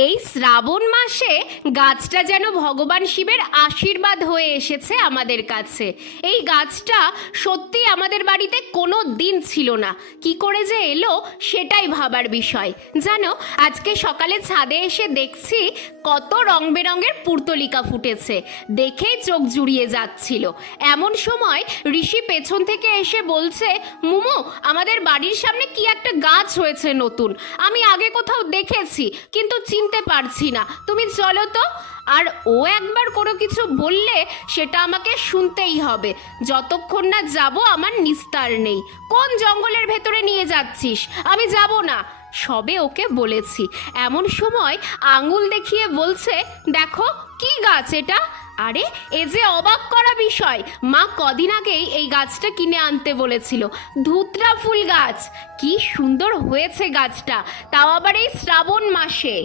এই শ্রাবণ মাসে গাছটা যেন ভগবান শিবের আশীর্বাদ হয়ে এসেছে আমাদের কাছে। এই গাছটা সত্যি আমাদের বাড়িতে কোনো দিন ছিল না, কি করে যে এলো সেটাই ভাবার বিষয়। জানো, আজকে সকালে ছাদে এসে দেখছি কত রং বেরঙের পুর্তলিকা ফুটেছে, দেখেই চোখ জুড়িয়ে যাচ্ছিল। এমন সময় ঋষি পেছন থেকে এসে বলছে, মুমু, আমাদের বাড়ির সামনে কি একটা গাছ হয়েছে নতুন, আমি আগে কোথাও দেখেছি কিন্তু চিনতে পারছি না, তুমি চলো তো। আর ও একবার কোনো কিছু বললে সেটা আমাকে শুনতেই হবে, যতক্ষণ না যাব আমার নিস্তার নেই। কোন জঙ্গলের ভেতরে নিয়ে যাচ্ছিস? আমি যাব না, সবে ওকে বলেছি। এমন সময় আঙুল দেখিয়ে বলছে, দেখো কি গাছ এটা। আরে এ যে অবাক করা বিষয়, মা কদিন আগেই এই গাছটা কিনে আনতে বলেছিল। ধুতরা ফুল গাছ, কি সুন্দর হয়েছে গাছটা, তাও আবার এই শ্রাবণ মাসে।